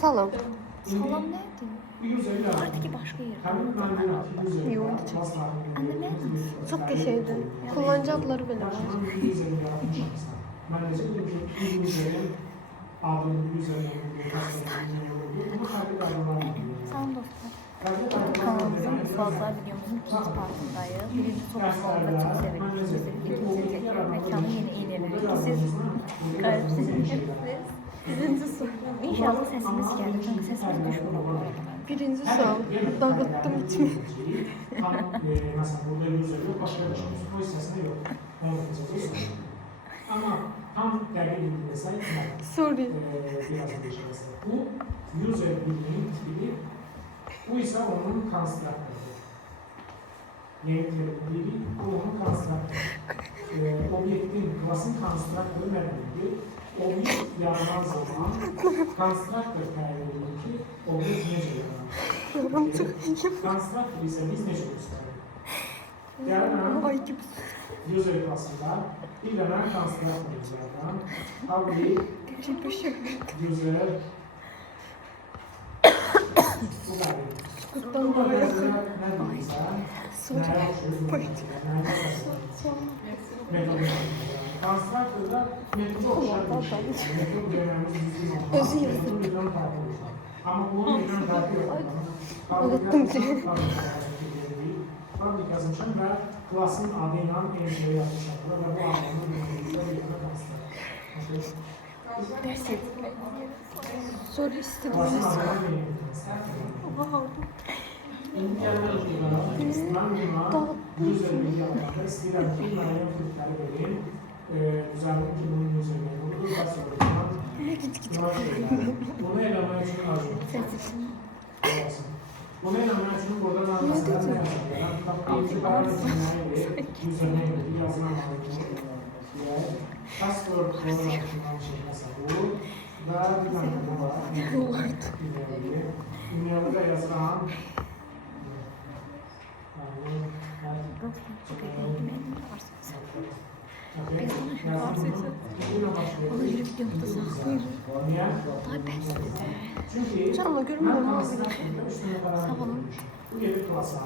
Salam. Salam neydi? Artık başka yer. Yoğundu çok. Anne ne? Çok geçeydi. Kullanıcı adları bile var. Salam dostlar. Kanalımızın Suallar videomuzun ikinci partındayız. Birinci sorularımızda çok sevindim. İkinci tekrar mekanı yeni iğneledik. Siz garipsiniz. Birinci soru. İnşallah sesimiz geldi. Çünkü sesimiz düşmüyor bu arada. Birinci soru. Dağıttım içimi. Ama tam dergi bilgisayar Sorry. bu user bilginin tipi, bu ise onun konstruktörü. Yeni terimleri bu onun konstruktörü. Objektin, klasın konstruktörü ne demektir? Objekt yaranan zaman konstruktör təyin edilir ki, objekt necə yaranır? Konstruktör ise biz necə göstərir? Yəni, user klasında bir dənə konstruktörlərdən public user bu qədir. Bu qədir nə deyirsə, nəyə oxşuyur? Konstruktördə metodu oxşar bir şey. Metod deməmiz Özü yazır. Amma bunun bir tərəfi yox. Unuttum ki. Public yazmışam və klasın adı ilə eyni şey yazmışam və bu adını bir yana konstruktör. Soru istedim. Klasın adını eyni konstruktör. İndi gəlmək mən buna user bilgi alanda istəyirəm ki, müəyyən filtrləri vereyim. Düzəldim ki, bunun user bilgi olur və sonra bunu eləmək üçün arzu. Bunu eləmək üçün burada məsələ nə yazılır? İntibar etməyi user yazılan alır. Password program məsələ bu və bir dənə bu var. E-mail'i da yazılan Canla görmüyorum abi. bu yeni klasa